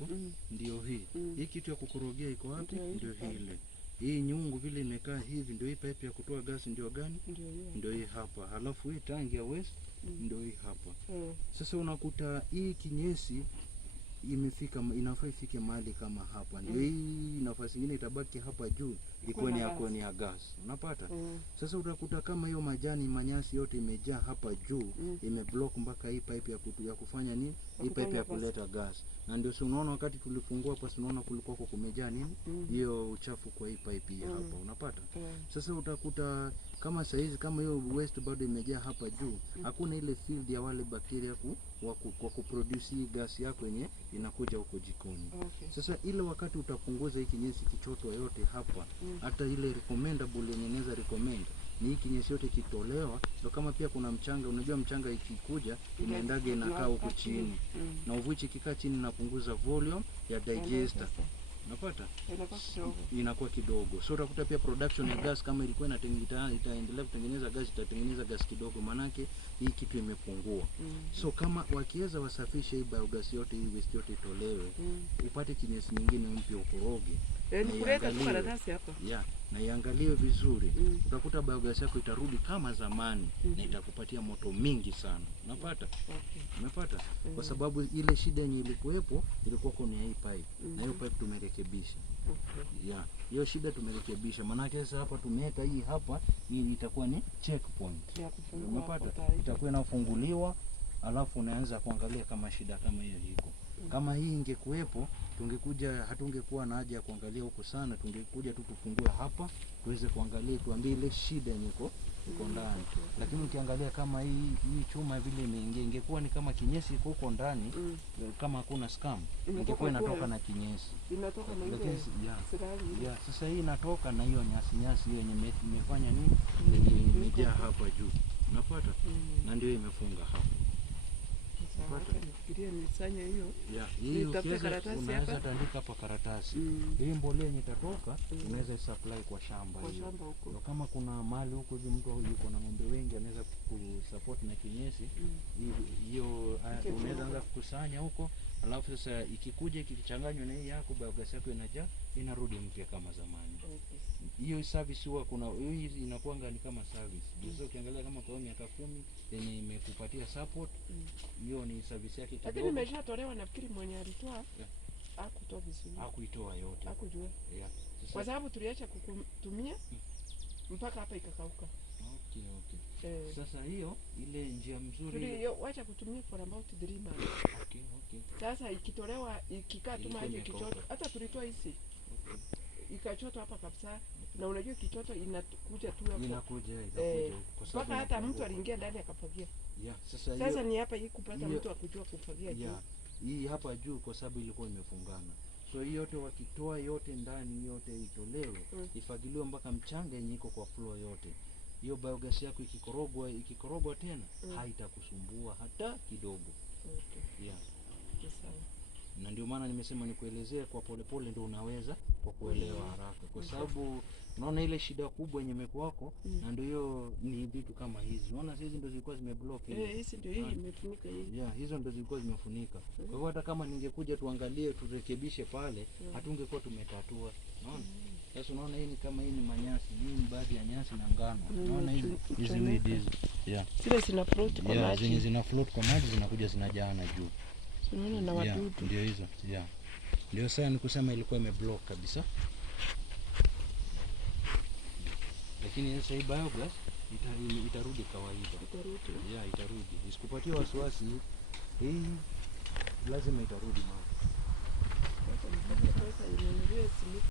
yako ndio hii. Hii kitu ya kukorogea iko wapi? Ndio hile. Hii nyungu vile imekaa hivi ndio hii pipe ya kutoa gasi ndio gani? Ndio hii hapa. Halafu hii tangi ya waste ndio hii hapa. Sasa unakuta hii kinyesi imefika, inafaa ifike mahali kama hapa. Ndio hii nafasi nyingine itabaki hapa juu ikuwe ni ya gas. Unapata? Sasa utakuta kama hiyo majani manyasi yote imejaa hapa juu, imeblock mpaka hii pipe ya kufanya nini? Hii pipe ya kuleta gas. Na ndio unaona wakati tulifungua hapa tunaona kulikuwa kumejaa nini? Hiyo uchafu kwa hii pipe hii hapa. Unapata? Sasa utakuta kama saizi kama hiyo waste bado imejaa hapa juu, hakuna ile field ya wale bakteria kwa kuproduce hii gas yako yenye inakuja huko jikoni. Sasa ile wakati utapunguza hii kinyesi kichotwa yote hapa, hata ile recommendable yenye naweza recommend ni hii kinyesi yote kitolewa. Ndio kama pia kuna mchanga, unajua mchanga ikikuja inaendaga inakaa huko chini. Na uvuchi kikaa chini inapunguza volume ya digester. Unapata? Inakuwa kidogo. So utakuta pia production ya gas kama ilikuwa itaendelea kutengeneza gas, itatengeneza gas kidogo, manake hii kitu imepungua. So kama wakiweza wasafishe hii biogas yote, hii waste yote itolewe, upate kinyesi nyingine mpya ukoroge. Kuleta tu karatasi hapa. Na iangaliwe vizuri. Utakuta biogas yako itarudi kama zamani na itakupatia moto mingi sana. Unapata? Unapata? Kwa sababu ile shida yenye ilikuwepo ilikuwa kwa hii pipe. Na hiyo pipe tumerekebisha. Hiyo shida tumerekebisha. Maana sasa hapa tumeweka hii hapa, hii itakuwa ni checkpoint. Unapata? Itakuwa inafunguliwa, alafu unaanza kuangalia kama shida kama hiyo iko. Kama hii ingekuepo, hatungekuwa na haja ya kuangalia huko sana, tungekuja tu tufungue hapa, tuweze kuangalia, tuambie ile shida yenye iko ndani. Lakini ukiangalia kama hii chuma vile imeingia, ingekuwa ni kama kinyesi iko huko ndani, kama hakuna scam, ingekuwa inatoka na kinyesi. Inatoka na ile. Sasa hii inatoka na hiyo nyasi yenye imefanya nini? Imejaa hapa juu. Unapata? Na ndio imefunga hapa. Nifikiria nisanya hiyo. Hiyo unaweza tandika hapa karatasi. Hii mbolea yenye itatoka unaweza supply kwa shamba hiyo. Ndio kama kuna mali huko hivi mtu yuko na ng'ombe wengi anaweza kusupport na kinyesi. Hiyo unaweza anza kukusanya huko, alafu sasa ikikuja ikichanganywa na hii yako biogas yako inajaa, inarudi mpya kama zamani. Hiyo service huwa kuna hii inakuwa ni kama service. Sasa ukiangalia kama kwa miaka 10 yenye imekupatia support, hiyo ni service yake kidogo. Lakini imeshatolewa, nafikiri mwenye alitoa hakutoa vizuri. Hakuitoa yote. Hakujua. Kwa sababu tuliacha kutumia mpaka hapa ikakauka. Sasa hiyo ile njia mzuri tuliacha kutumia for about 3 months. Sasa ikitolewa ikikaa tu maji kichoto, hata tulitoa hizi. Ikachoto hapa kabisa. Na unajua kichoto inakuja tu hapo. Inakuja kwa sababu hata mtu aliingia ndani akafagia. Sasa ni hapa hii kupata mtu akujua kufagia juu. Hii hapa juu kwa sababu ilikuwa imefungana. So hii yote wakitoa yote ndani yote itolewe, ifagiliwe mpaka mchanga yenye iko kwa floor yote. Hiyo biogas yako ikikorogwa tena haitakusumbua hata kidogo. Na ndio maana nimesema nikuelezea kwa polepole ndio unaweza kwa kuelewa haraka. Kwa sababu unaona ile shida kubwa yenye imekuwako na ndio hiyo ni vitu kama hizi. Unaona hizi ndio zilikuwa zimeblock hizi ndio hii imefunika hii. Hizo ndio zilikuwa zimefunika. Kwa hivyo hata kama ningekuja tuangalie turekebishe pale, hatungekuwa tumetatua. Unaona? Sasa unaona hii ni kama hii ni manyasi, hii ni baadhi ya nyasi na ngano. Unaona hizi weeds. Zile zina float kwa maji. Zenye zina float kwa maji zinakuja zinajana juu. Unaona na wadudu. Ndio hizo. Ndio sasa nikusema ilikuwa imeblock kabisa. Lakini sasa hii biogas itarudi kawaida. Itarudi. Isikupatie wasiwasi. Hii lazima itarudi mara.